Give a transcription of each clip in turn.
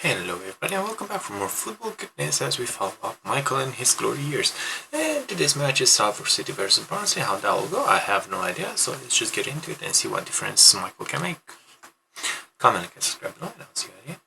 Hello everybody and welcome back for more football goodness as we follow up Michael in his glory years. And today's match is Salford City versus Barnsley. How that will go, I have no idea, so let's just get into it and see what difference Michael can make. Comment, like, and subscribe below, and I'll see you again.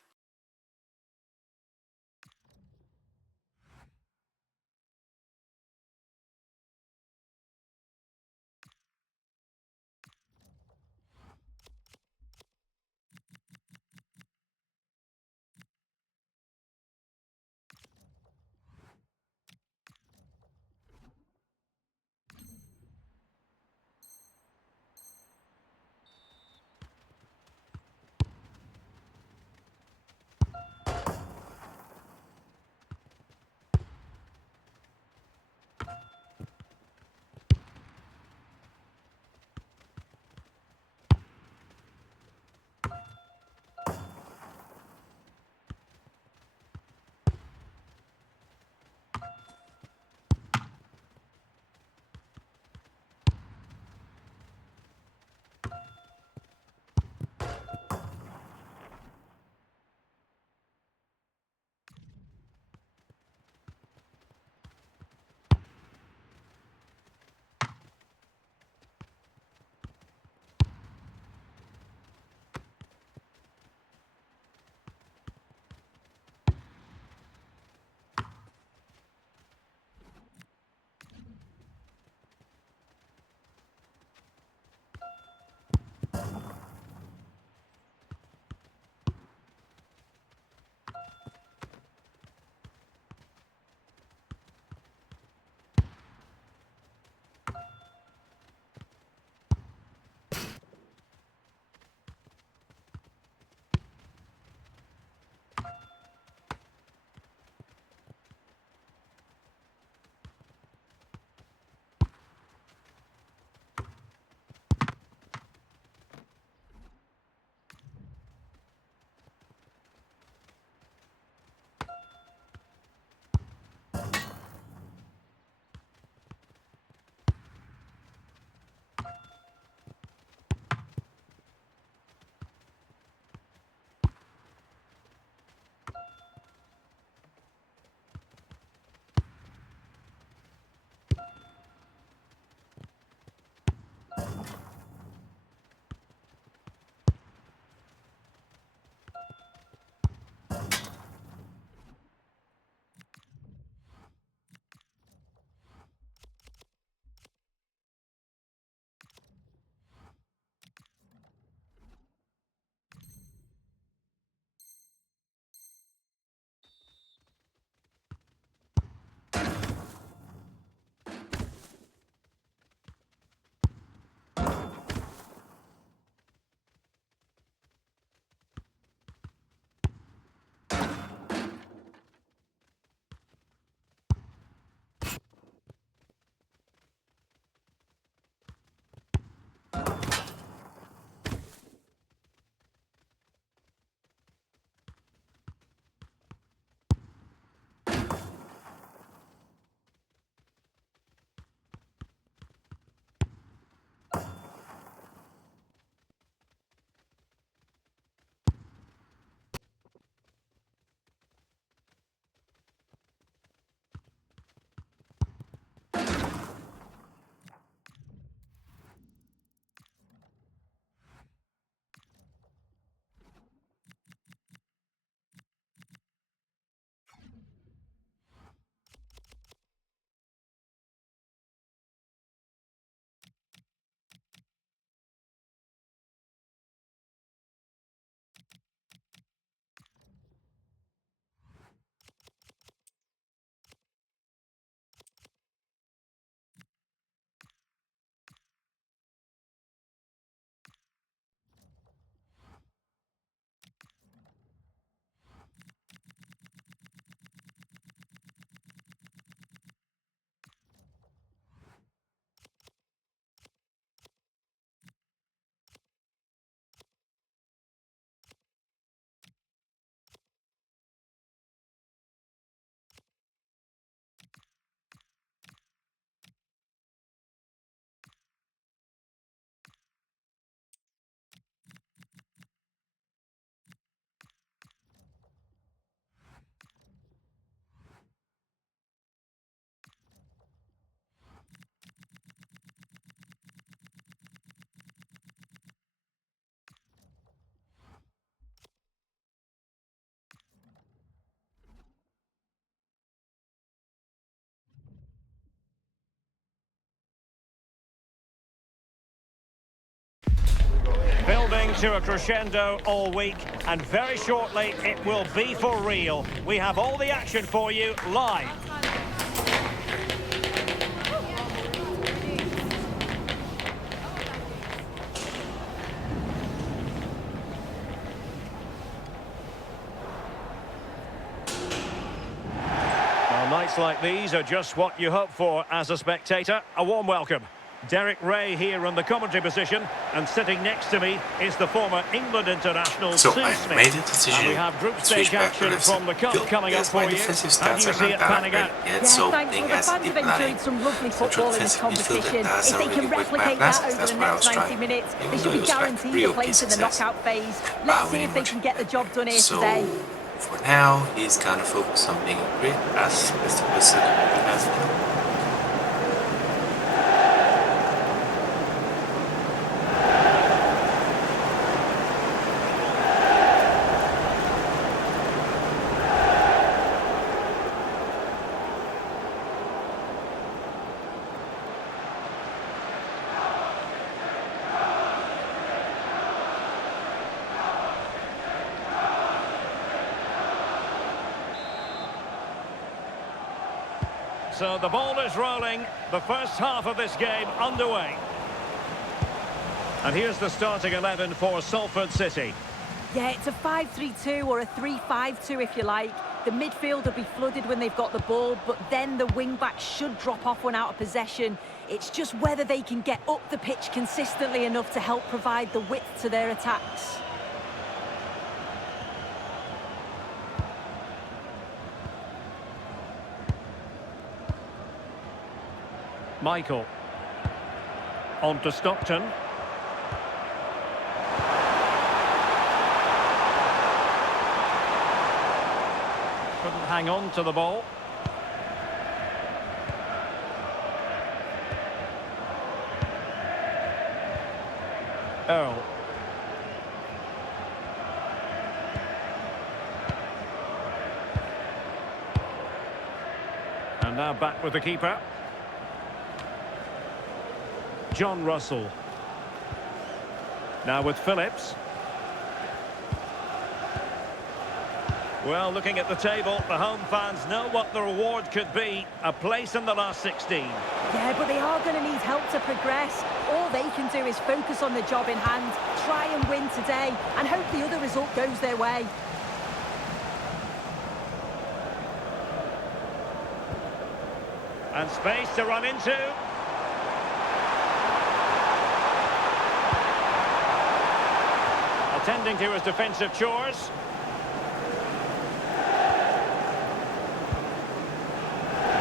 to a crescendo all week, and very shortly it will be for real. We have all the action for you live. Well, nights like these are just what you hope for as a spectator. A warm welcome. Derek Ray here in the commentary position, and sitting next to me is the former England international So Sue I Smith. made a decision And we have group to stage switch back action to from the cup coming up for my you. defensive How do stats you are see not it that panning great out? yet, Yeah, so thanks. playing Well, the as a fans deep have line enjoyed some lovely central football in this defensive midfielder competition. If doesn't they really can work my replicate plans. that over That's the why I next was 90 trying, minutes, even they though should it be was like guaranteed a real key place in the success. knockout phase. Let's see if they can get the job done here today. For now, he's gonna focus on being a great as best as he has. So the ball is rolling, the first half of this game underway. And here's the starting 11 for Salford City. Yeah, it's a 5-3-2 or a 3-5-2 if you like. The midfield will be flooded when they've got the ball, but then the wing-backs should drop off when out of possession. It's just whether they can get up the pitch consistently enough to help provide the width to their attacks. Michael. On to Stockton. Couldn't hang on to the ball. Earl. And now back with the keeper. John Russell. Now with Phillips. Well, looking at the table, the home fans know what the reward could be. A place in the last 16. Yeah, but they are going to need help to progress. All they can do is focus on the job in hand, try and win today, and hope the other result goes their way. And space to run into. Attending to his defensive chores.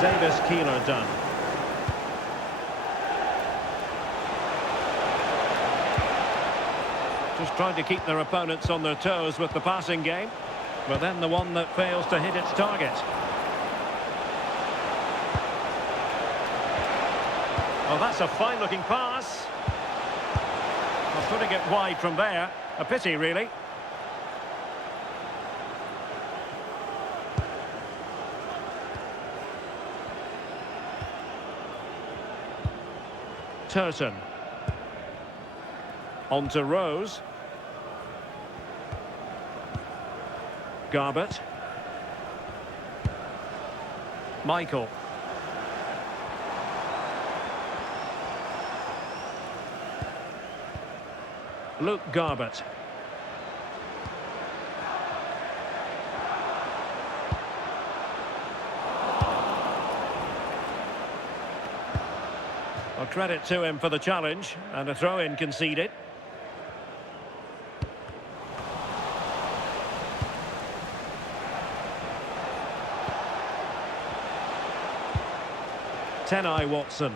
Davis Keeler done. Just trying to keep their opponents on their toes with the passing game, but then the one that fails to hit its target. Oh, that's a fine-looking pass. Well, putting it wide from there. A pity, really. Turton. On to Rose. Garbett. Michael. Luke Garbett. Well, credit to him for the challenge, and a throw-in conceded. Tenai Watson.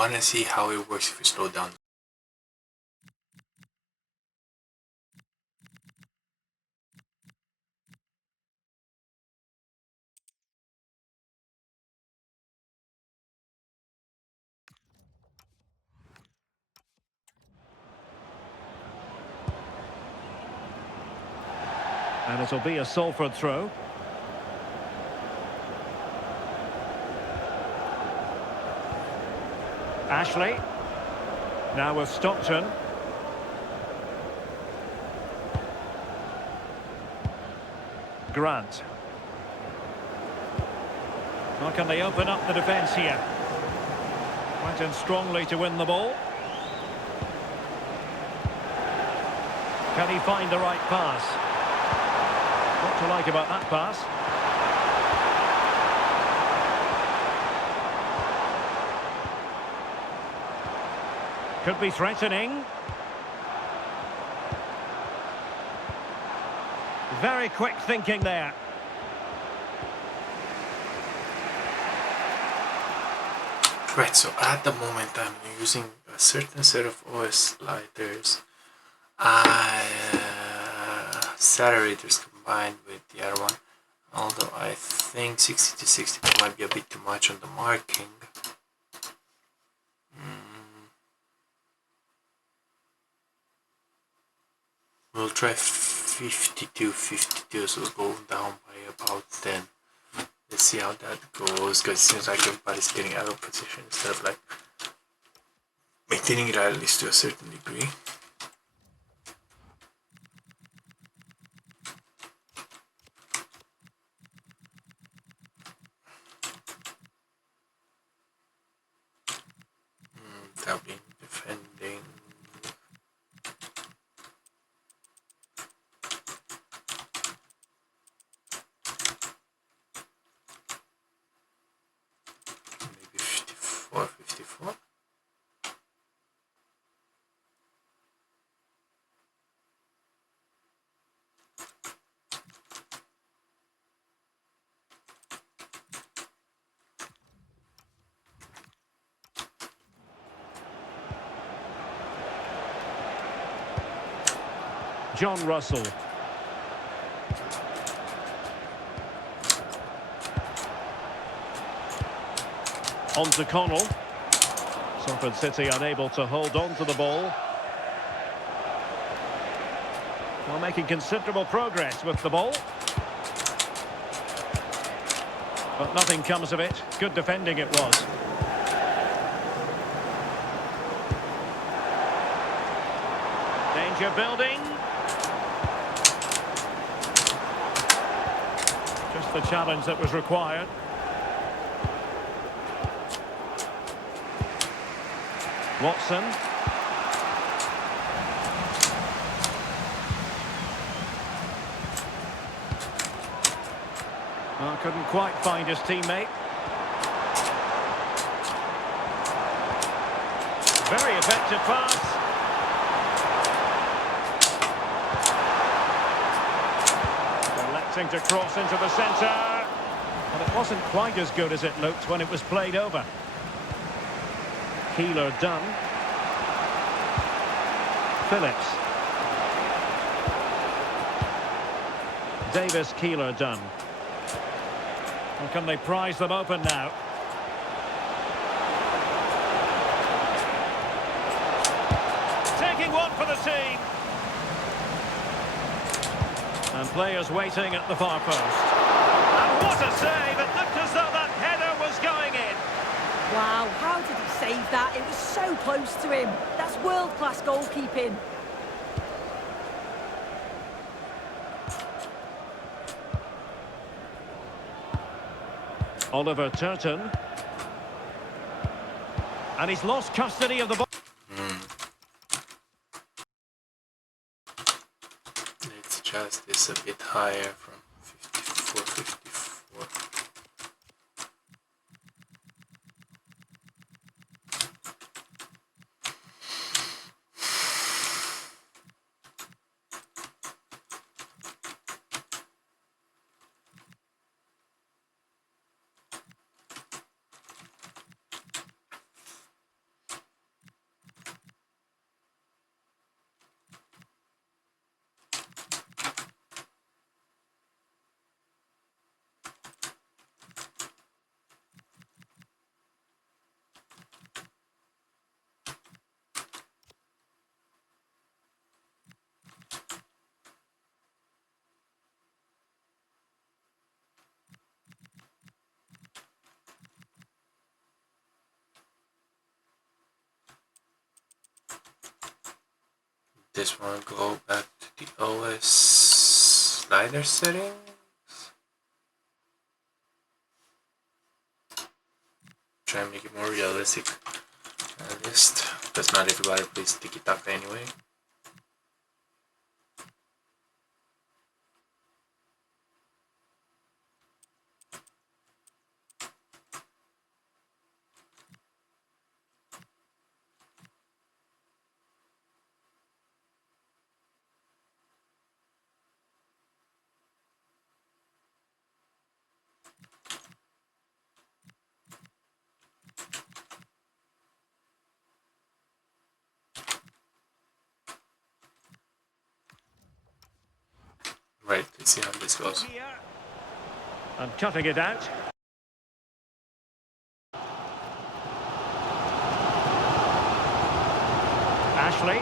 want to see how it works if we slow down. And it'll be a Salford throw. Ashley. Now with Stockton. Grant. How can they open up the defence here? Went in strongly to win the ball. Can he find the right pass? What to like about that pass? Could be threatening. Very quick thinking there. Right, so at the moment I'm using a certain set of OS sliders. Accelerators combined with the other one. Although I think 60 to 60 might be a bit too much on the marking. We'll try 52, so we'll go down by about 10. Let's see how that goes, because it seems like everybody's getting out of position instead of like maintaining it at least to a certain degree. That'll be defending. Maybe 54. John Russell. On to Connell. Salford City unable to hold on to the ball. Well, making considerable progress with the ball. But nothing comes of it. Good defending it was. Danger building. Just the challenge that was required. Watson. Well, couldn't quite find his teammate. Very effective pass. Electing to cross into the centre. And it wasn't quite as good as it looked when it was played over. Keeler done. Phillips. Davis, Keeler done. And can they prize them open now? Taking one for the team. And players waiting at the far post. And what a save! It looked as though that header was going in. Wow, how did he save that? It was so close to him. That's world-class goalkeeping. Oliver Turton. And he's lost custody of the ball. Let's adjust this a bit higher from 54. this one, go back to the OS slider settings. Try and make it more realistic, at least, because not everybody plays tiki-taka anyway. Right, let's see how this goes. And cutting it out. Ashley.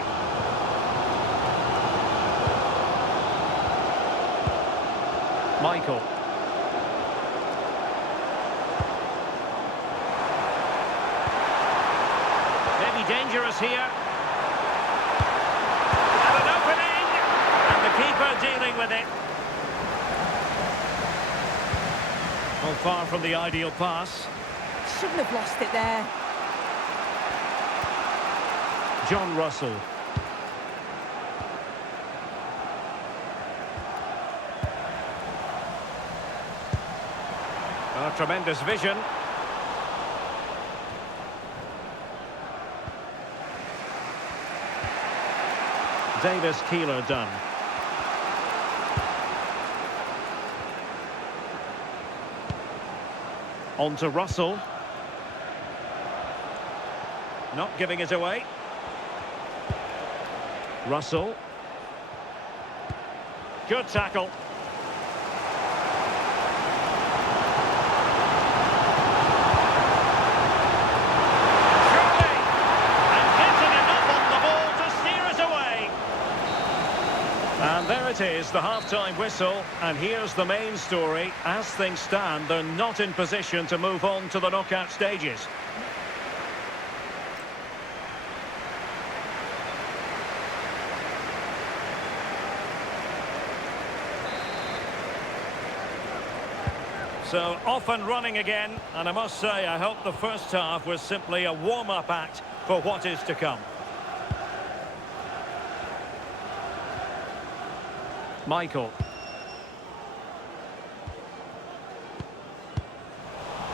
Michael. Maybe dangerous here. And an opening. And the keeper dealing with it. Well, far from the ideal pass. Shouldn't have lost it there. John Russell. Oh, tremendous vision. Davis Keeler done. On to Russell. Not giving it away. Russell. Good tackle. Surely. And getting enough on the ball to steer it away. And there it is, the half-time whistle. And here's the main story. As things stand, they're not in position to move on to the knockout stages. So off and running again, and I must say I hope the first half was simply a warm-up act for what is to come. Michael.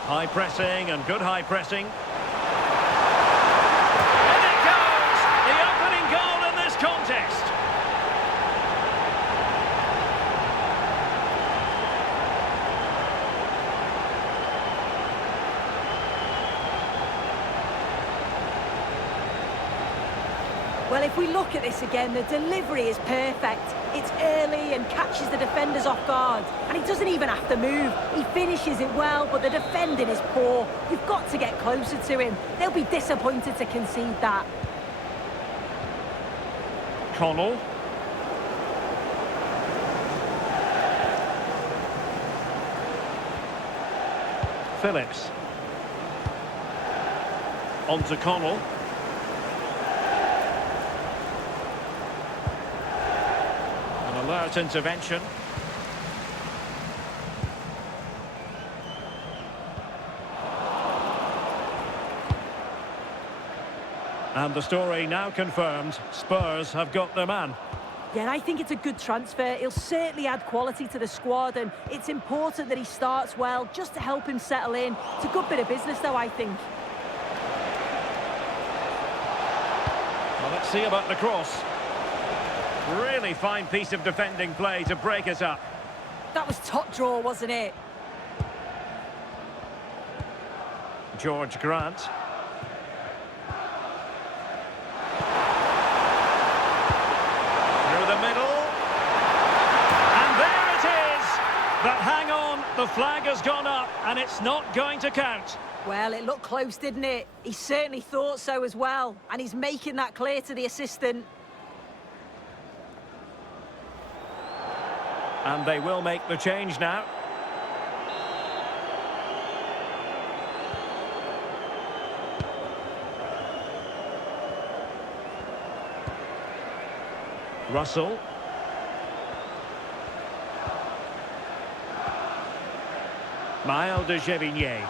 High pressing and good high pressing. And it goes! The opening goal in this contest. Well, if we look at this again, the delivery is perfect. It's early and catches the defenders off guard. And he doesn't even have to move. He finishes it well, but the defending is poor. You've got to get closer to him. They'll be disappointed to concede that. Connell. Phillips. On to Connell. An alert intervention. And the story now confirmed, Spurs have got their man. Yeah, I think it's a good transfer. He'll certainly add quality to the squad, and it's important that he starts well, just to help him settle in. It's a good bit of business, though, I think. Well, let's see about the cross. Really fine piece of defending play to break it up. That was top draw, wasn't it? George Grant. The middle, and there it is. But hang on, the flag has gone up and it's not going to count. Well, it looked close, didn't it? He certainly thought so as well, and he's making that clear to the assistant. And they will make the change now. Russell. Maël de Gévigné.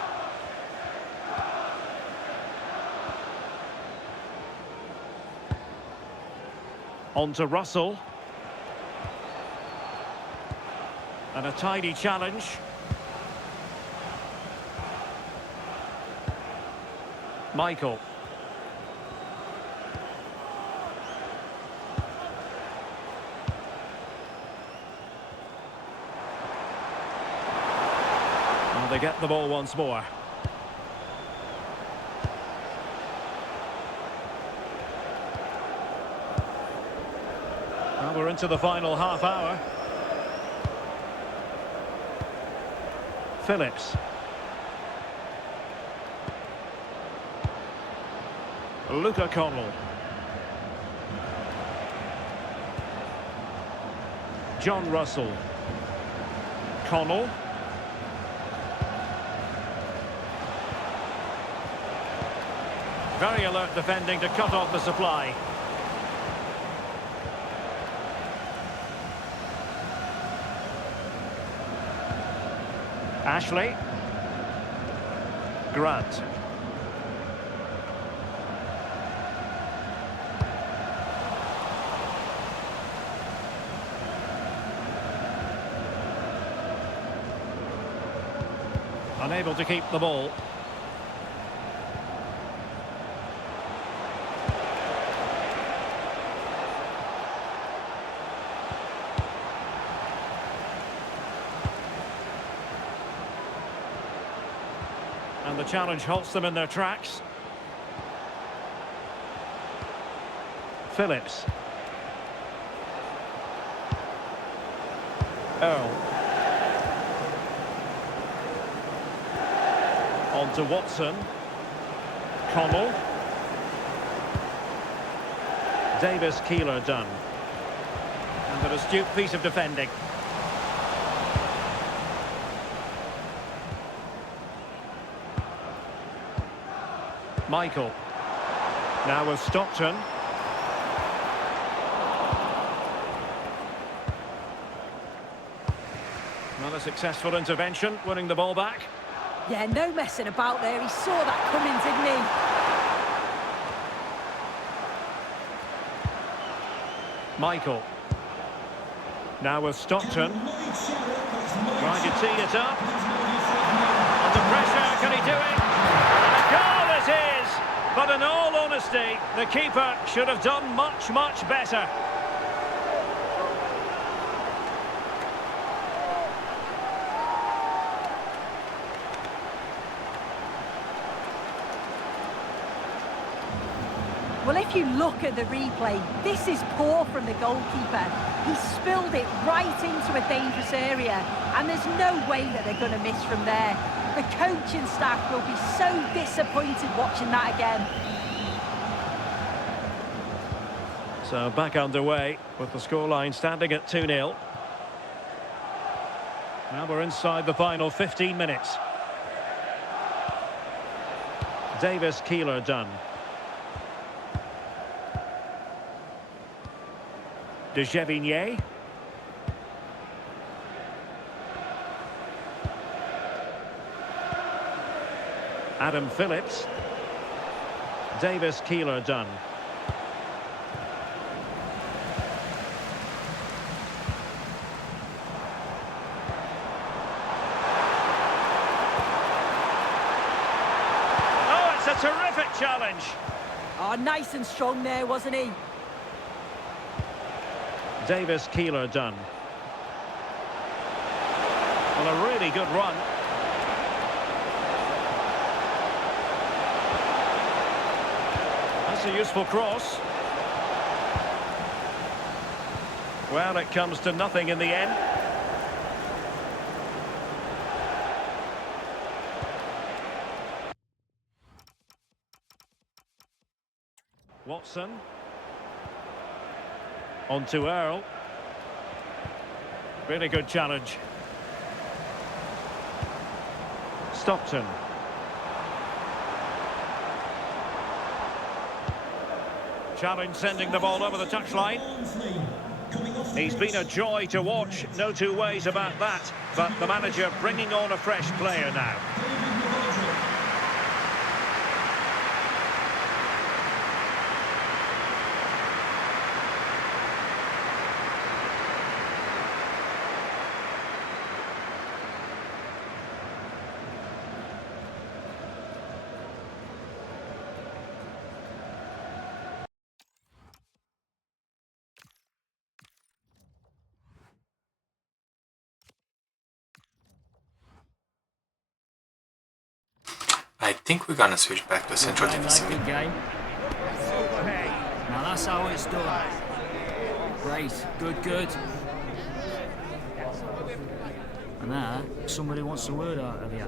On to Russell. And a tidy challenge. Michael. And they get the ball once more. Well, we're into the final half hour. Phillips. Luca Connell. John Russell. Connell. Very alert defending to cut off the supply. Ashley. Grant. Unable to keep the ball. And the challenge halts them in their tracks. Phillips. Earl. On to Watson. Connell. Davis Keeler done. And an astute piece of defending. Michael. Now with Stockton. Well, a successful intervention, winning the ball back. Yeah, no messing about there. He saw that coming, didn't he? Michael. Now with Stockton. Trying to tee it up. Under pressure, can he do it? And a goal it is! But in all honesty, the keeper should have done much, much better. Well, if you look at the replay, this is poor from the goalkeeper. He spilled it right into a dangerous area, and there's no way that they're going to miss from there. The coaching staff will be so disappointed watching that again. So back underway with the scoreline standing at 2-0. Now we're inside the final 15 minutes. Davis Keeler done. De Gévigné. Adam Phillips. Davis Keeler done. Oh, it's a terrific challenge. Oh, nice and strong there, wasn't he? Davis Keeler done. Well, a really good run. That's a useful cross. Well, it comes to nothing in the end. Watson. On to Earl. Really good challenge. Stockton. Challenge sending the ball over the touchline. He's been a joy to watch, no two ways about that. But the manager bringing on a fresh player now. I think we're gonna switch back to central defensive. Good game. Now that's how it's done. Great, good. And there, somebody wants a word out of you.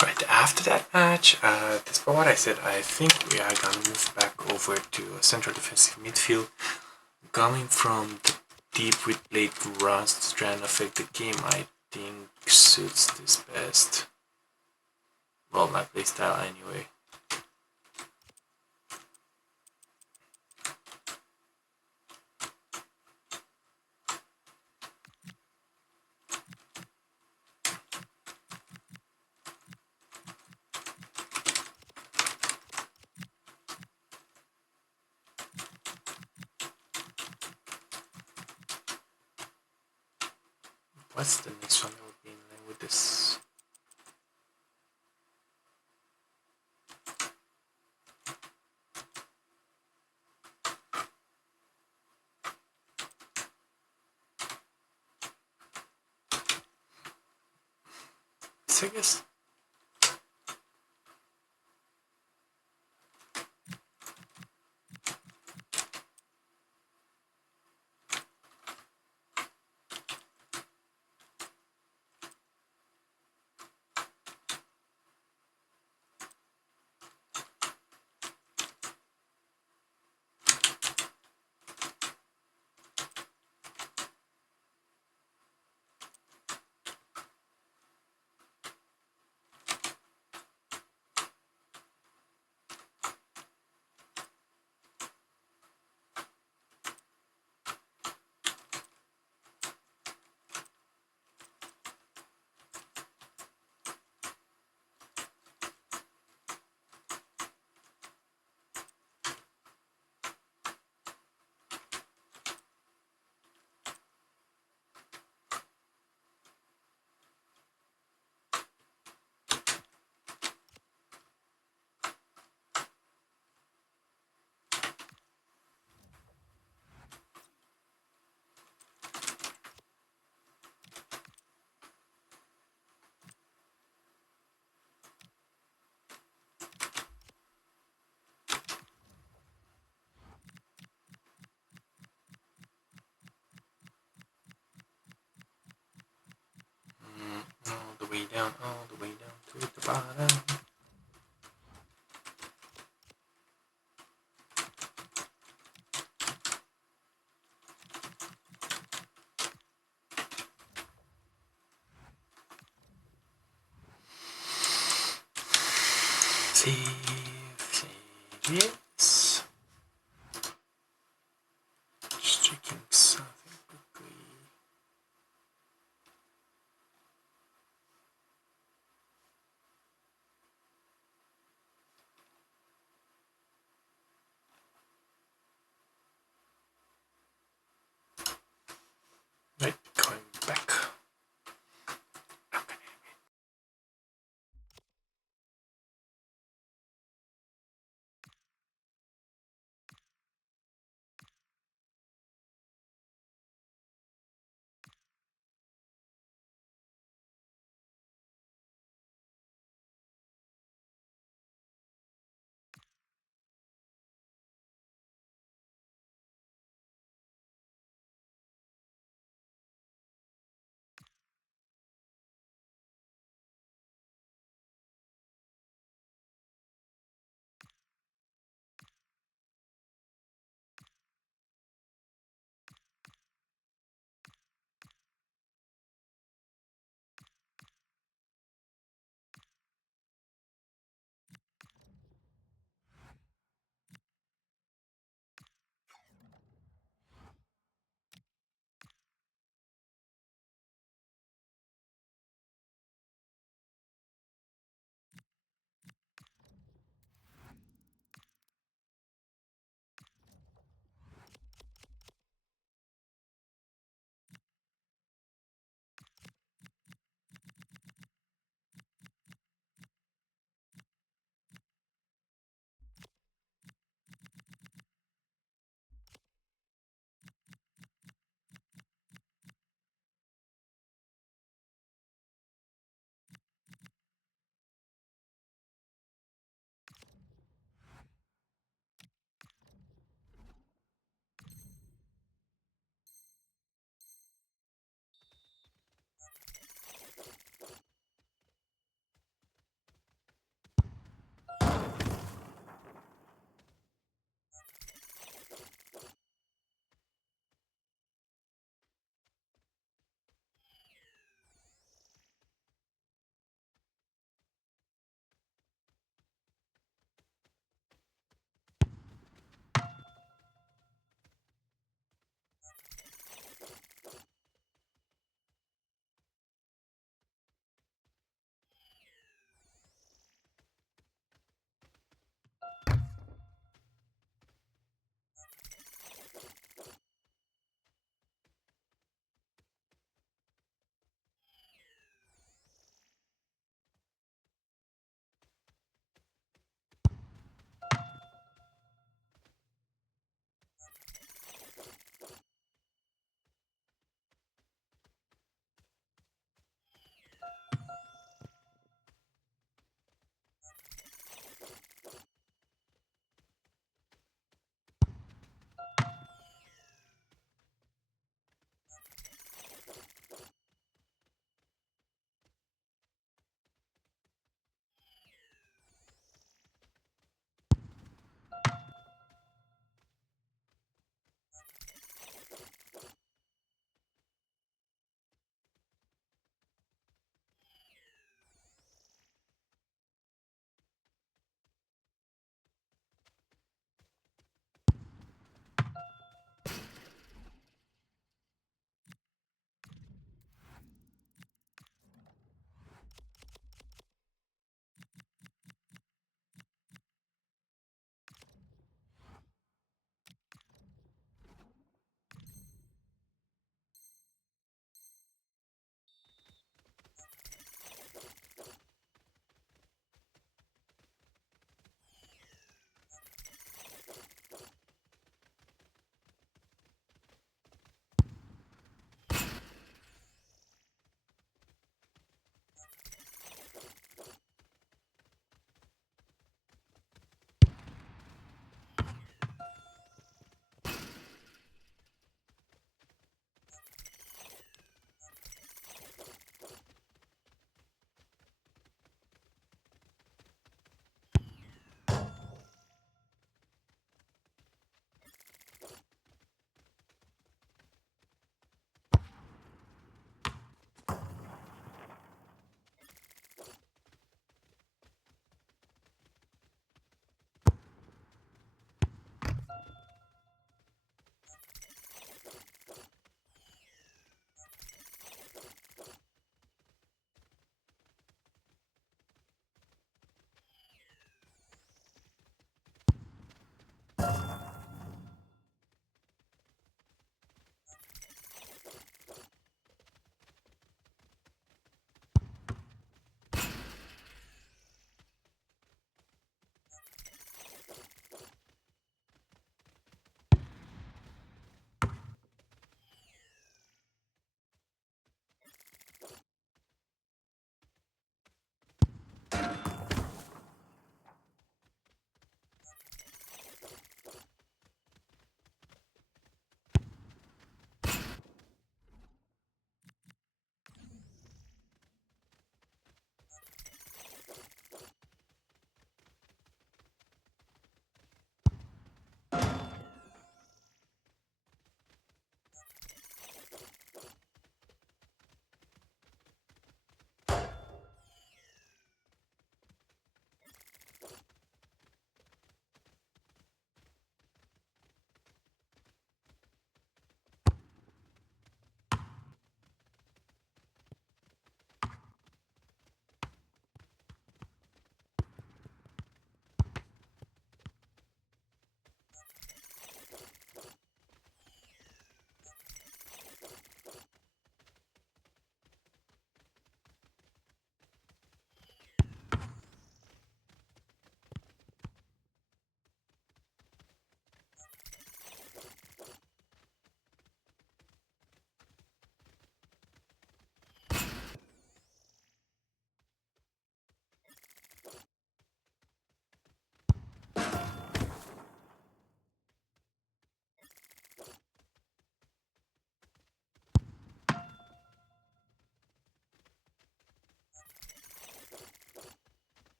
Right after that match, despite what I said, I think we are gonna move back over to a central defensive midfield. Coming from the deep with late runs to try and affect the game, I think suits this best. Well, my playstyle anyway. What's the next one that would be in line with this? I guess. down, all the way down to the bottom. Save, yes. Just checking something quickly. Right, going back.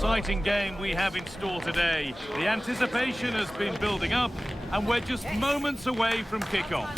exciting game we have in store today. The anticipation has been building up, and we're just moments away from kick-off.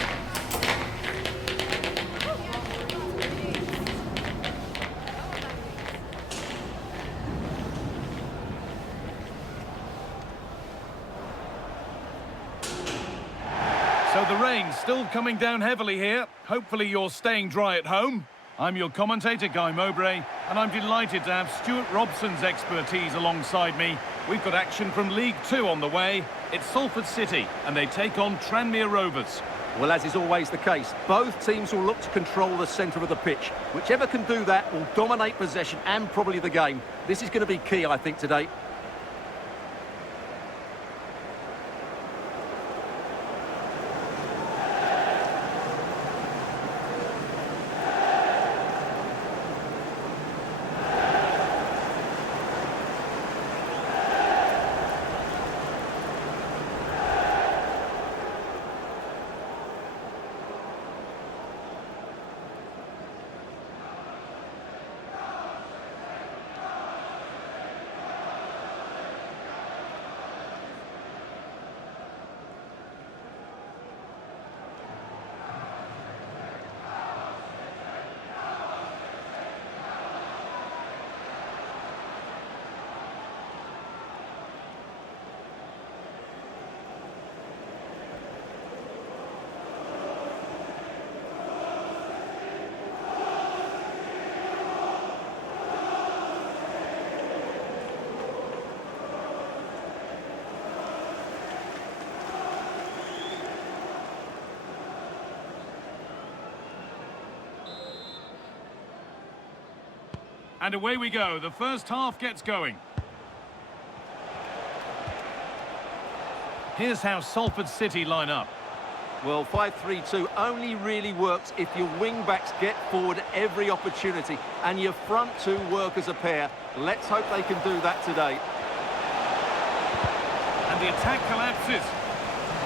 So the rain's still coming down heavily here. Hopefully you're staying dry at home. I'm your commentator, Guy Mowbray, and I'm delighted to have Stuart Robson's expertise alongside me. We've got action from League Two on the way. It's Salford City, and they take on Tranmere Rovers. Well, as is always the case, both teams will look to control the centre of the pitch. Whichever can do that will dominate possession and probably the game. This is going to be key, I think, today. And away we go. The first half gets going. Here's how Salford City line up. Well, 5-3-2 only really works if your wing-backs get forward at every opportunity and your front two work as a pair. Let's hope they can do that today. And the attack collapses.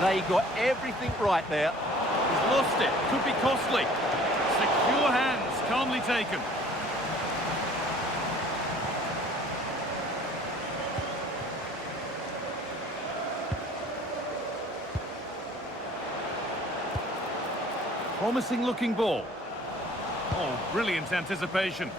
They got everything right there. He's lost it. Could be costly. Secure hands, calmly taken. Promising looking ball. Oh, brilliant anticipation.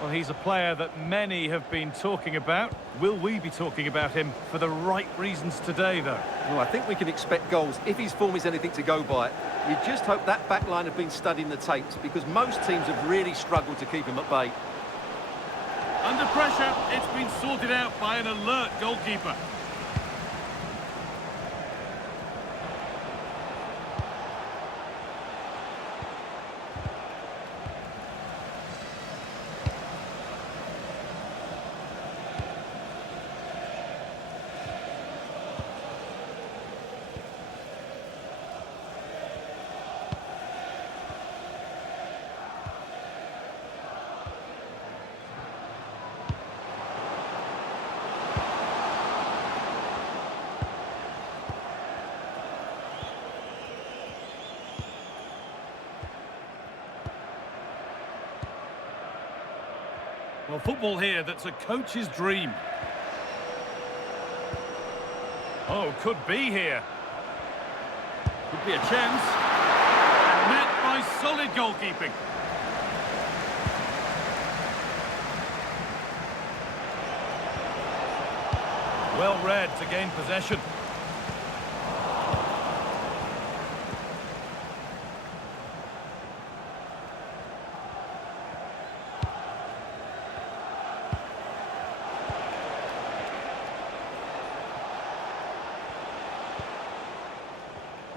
Well, he's a player that many have been talking about. Will we be talking about him for the right reasons today, though? Well, I think we can expect goals if his form is anything to go by. You just hope that back line have been studying the tapes, because most teams have really struggled to keep him at bay. Under pressure, it's been sorted out by an alert goalkeeper. Well, football here, that's a coach's dream. Oh, could be here. Could be a chance. And met by solid goalkeeping. Well read to gain possession.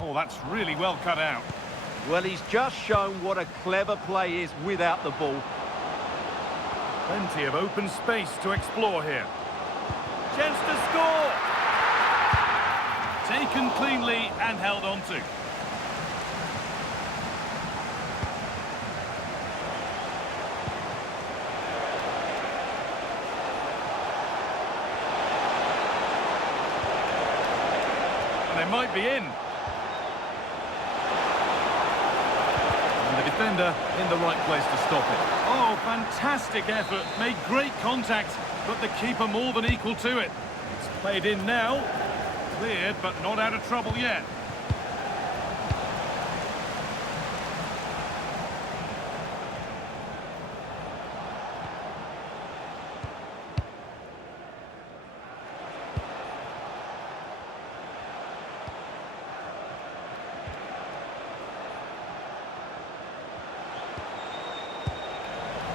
Oh, that's really well cut out. Well, he's just shown what a clever play is without the ball. Plenty of open space to explore here. Chance to score! Taken cleanly and held on to. And they might be in. defender in the right place to stop it. Oh, fantastic effort. Made great contact, but the keeper more than equal to it. It's played in now. Cleared, but not out of trouble yet.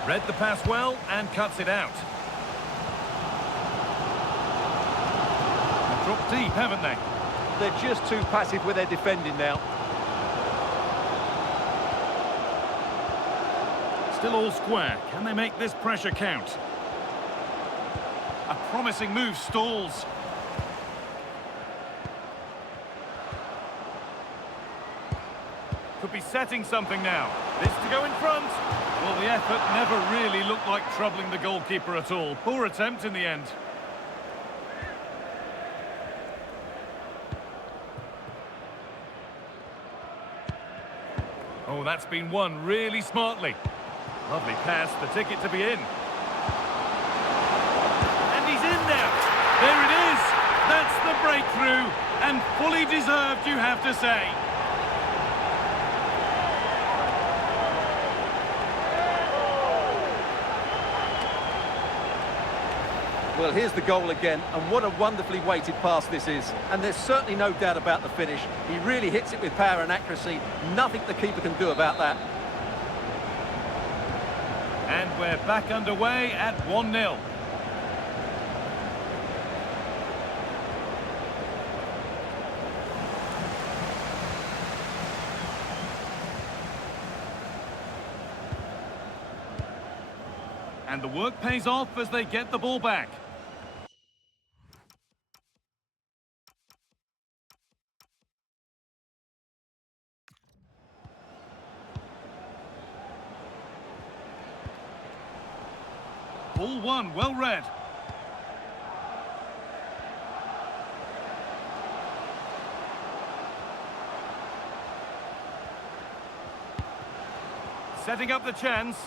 Read the pass well and cuts it out. They've dropped deep, haven't they? They're just too passive with their defending now. Still all square. Can they make this pressure count? A promising move stalls. Could be setting something now. This to go in front. Well, the effort never really looked like troubling the goalkeeper at all. Poor attempt in the end. Oh, that's been won really smartly. Lovely pass, the ticket to be in. And he's in now. There it is. That's the breakthrough. And fully deserved, you have to say. Well, here's the goal again, and what a wonderfully weighted pass this is. And there's certainly no doubt about the finish. He really hits it with power and accuracy. Nothing the keeper can do about that. And we're back underway at 1-0. And the work pays off as they get the ball back. Ball one, well read. Setting up the chance.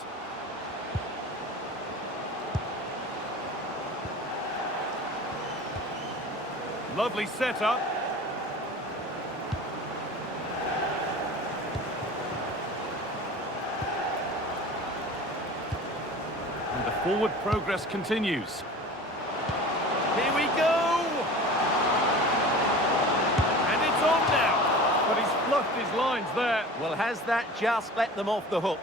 Lovely setup. And the forward progress continues. Here we go! And it's on now! But he's fluffed his lines there. Well, has that just let them off the hook?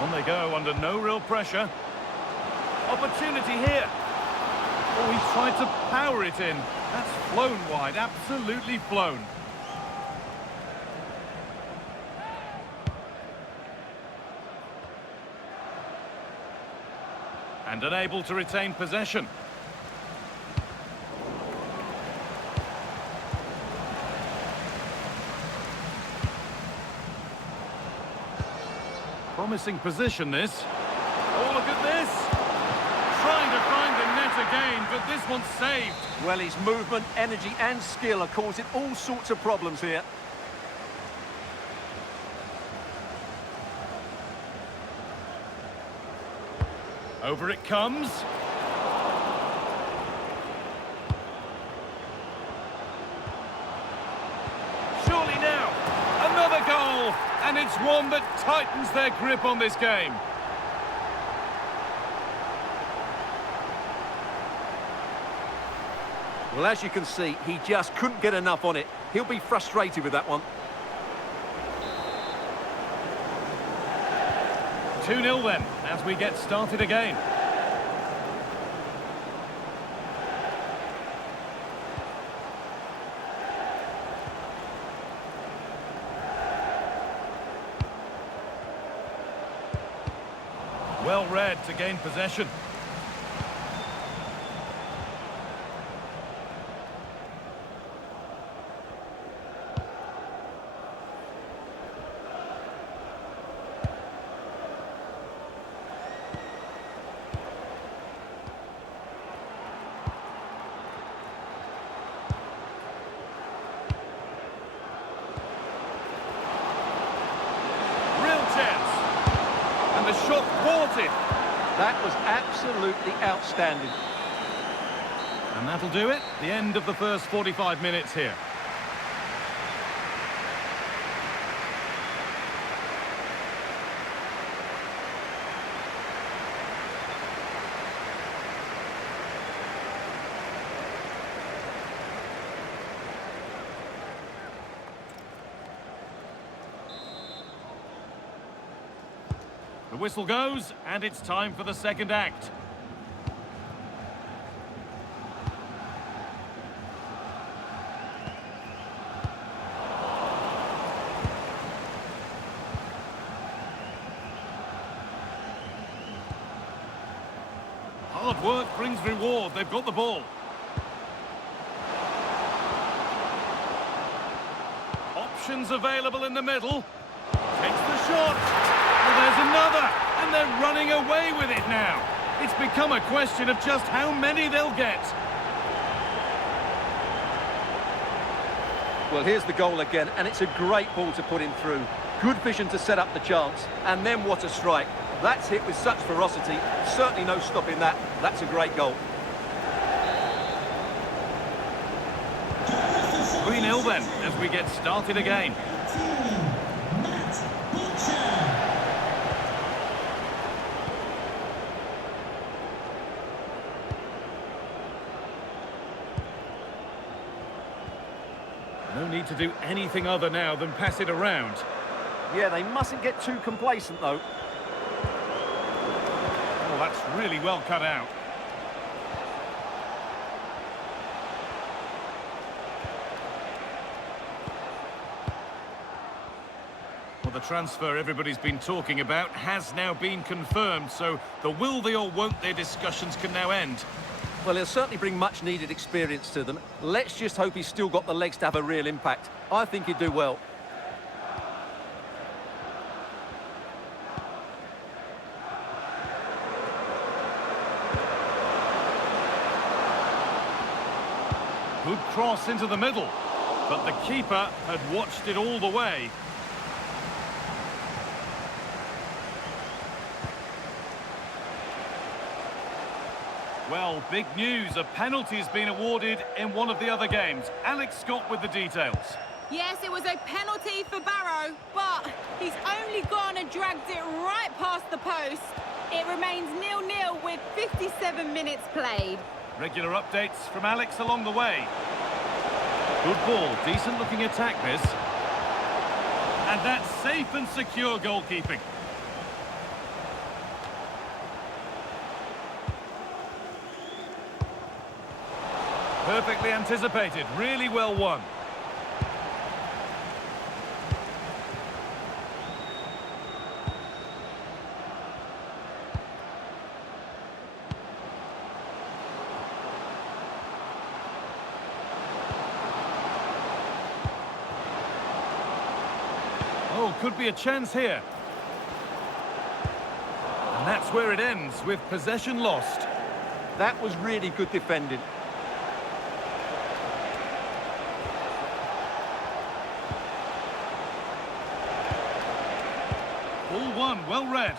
On they go under no real pressure. Opportunity here. Oh, he's tried to power it in. That's flown wide, absolutely flown. And unable to retain possession. Promising position, this. Oh, look at this. Trying to find the net again, but this one's saved. Well, his movement, energy and skill are causing all sorts of problems here. Over it comes. Surely now, another goal, and it's one that tightens their grip on this game. Well, as you can see, he just couldn't get enough on it. He'll be frustrated with that one. 2-0 then, as we get started again. Well read to gain possession. And the shot thwarted. That was absolutely outstanding. And that'll do it. The end of the first 45 minutes here. The whistle goes, and it's time for the second act. Hard work brings reward. They've got the ball. Options available in the middle. Takes the shot. There's another, and they're running away with it now. It's become a question of just how many they'll get. Well, here's the goal again, and it's a great ball to put him through. Good vision to set up the chance, and then what a strike. That's hit with such ferocity, certainly no stopping that. That's a great goal. 3-0 then, as we get started again. No need to do anything other now than pass it around. Yeah, they mustn't get too complacent, though. Oh, that's really well cut out. Well, the transfer everybody's been talking about has now been confirmed, so the will they or won't they discussions can now end. Well, he'll certainly bring much-needed experience to them. Let's just hope he's still got the legs to have a real impact. I think he'd do well. Good cross into the middle, but the keeper had watched it all the way. Well, big news. A penalty has been awarded in one of the other games. Alex Scott with the details. Yes, it was a penalty for Barrow, but he's only gone and dragged it right past the post. It remains 0-0 with 57 minutes played. Regular updates from Alex along the way. Good ball, decent looking attack this. And that's safe and secure goalkeeping. Perfectly anticipated, really well won. Oh, could be a chance here. And that's where it ends, with possession lost. That was really good defending. All one, well read.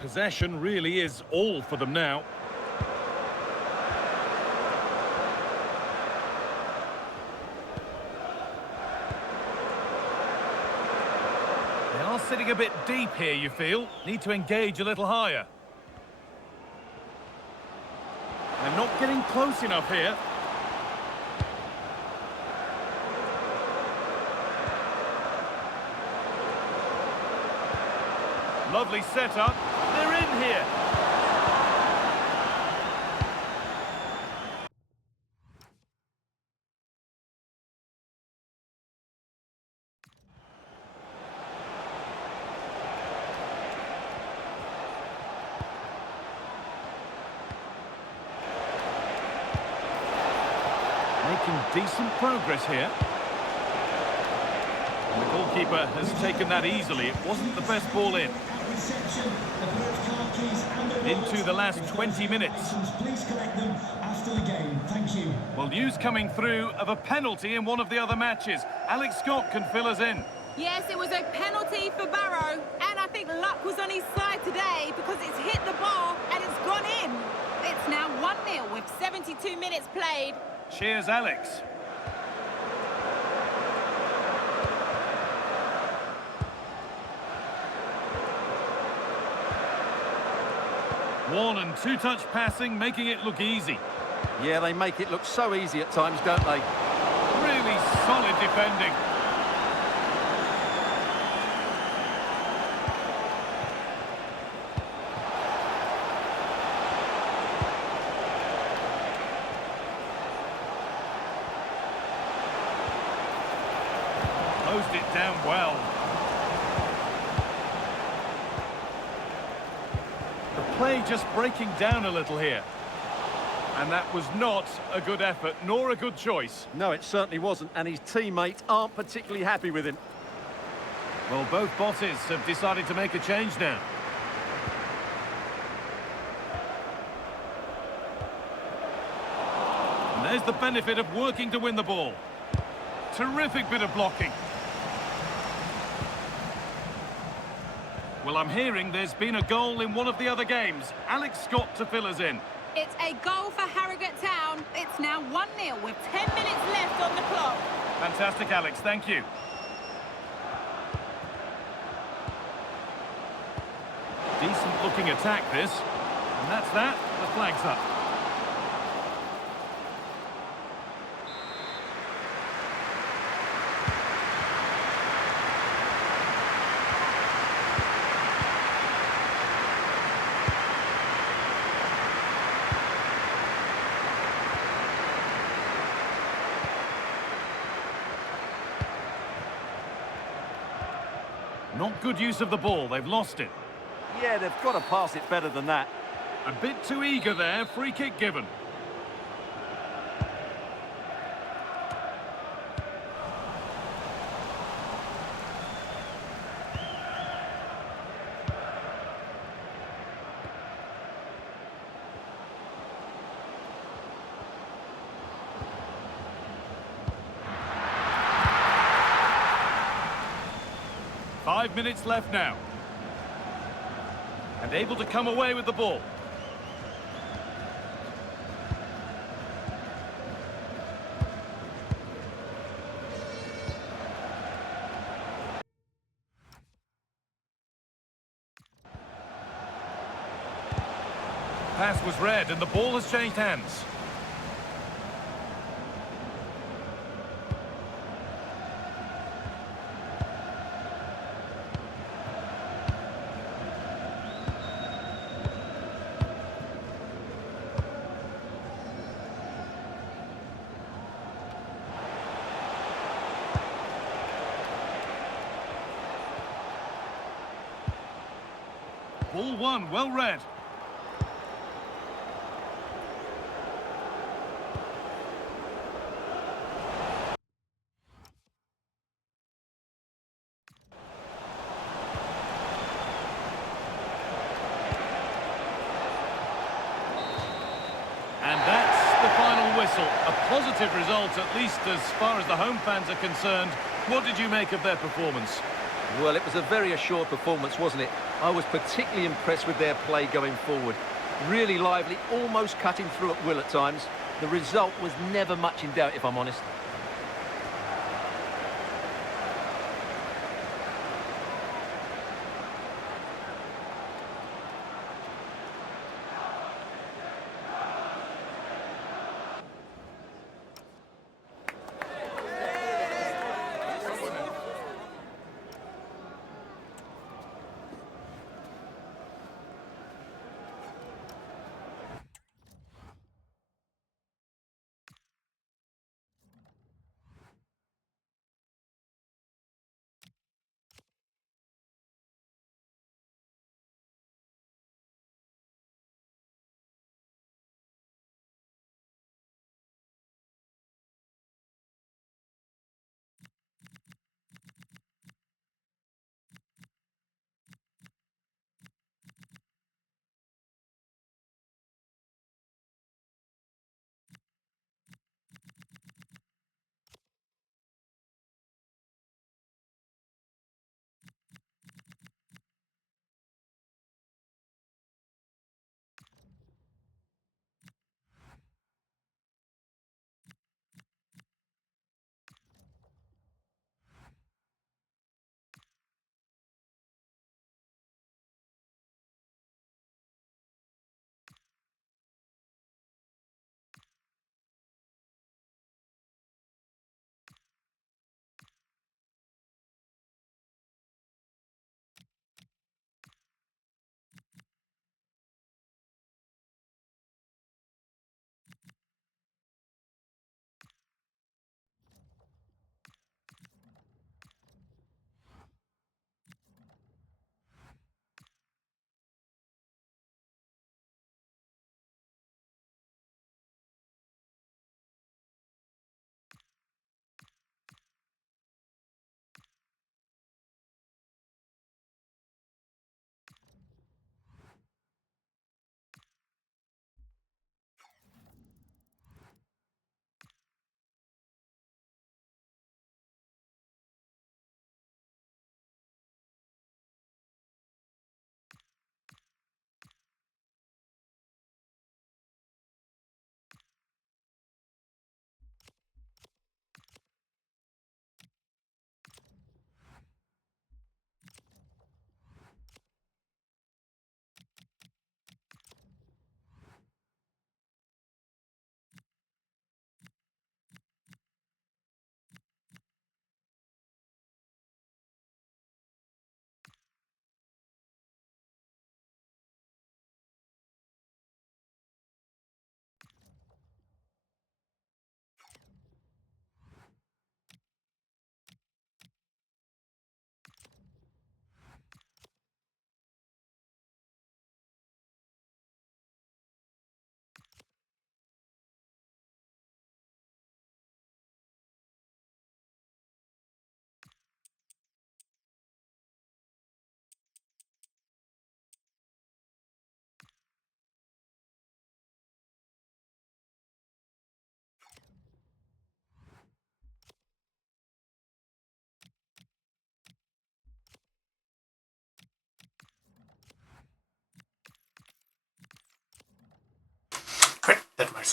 Possession really is all for them now. They are sitting a bit deep here, you feel. Need to engage a little higher. They're not getting close enough here. Lovely setup. They're in here. Decent progress here. The goalkeeper has taken that easily. It wasn't the best ball in. Into the last 20 minutes. Please collect them after the game. Thank you. Well, news coming through of a penalty in one of the other matches. Alex Scott can fill us in. Yes, it was a penalty for Barrow, and I think luck was on his side today because it's hit the bar and it's gone in. It's now 1-0 with 72 minutes played. Cheers, Alex. One and two-touch passing, making it look easy. Yeah, they make it look so easy at times, don't they? Really solid defending. Closed it down well. The play just breaking down a little here. And that was not a good effort, nor a good choice. No, it certainly wasn't, and his teammates aren't particularly happy with him. Well, both bosses have decided to make a change now. And there's the benefit of working to win the ball. Terrific bit of blocking. Well, I'm hearing there's been a goal in one of the other games. Alex Scott to fill us in. It's a goal for Harrogate Town. It's now 1-0 with 10 minutes left on the clock. Fantastic, Alex. Thank you. Decent-looking attack, this. And that's that. The flag's up. Not good use of the ball. They've lost it. Yeah, they've got to pass it better than that. A bit too eager there. Free kick given. Five minutes left now. And able to come away with the ball. Pass was read and the ball has changed hands. Ball one, well read. And that's the final whistle. A positive result, at least as far as the home fans are concerned. What did you make of their performance? Well, it was a very assured performance, wasn't it? I was particularly impressed with their play going forward. Really lively, almost cutting through at will at times. The result was never much in doubt, if I'm honest.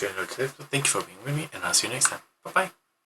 you enjoyed today's video. Thank you for being with me, and I'll see you next time. Bye bye.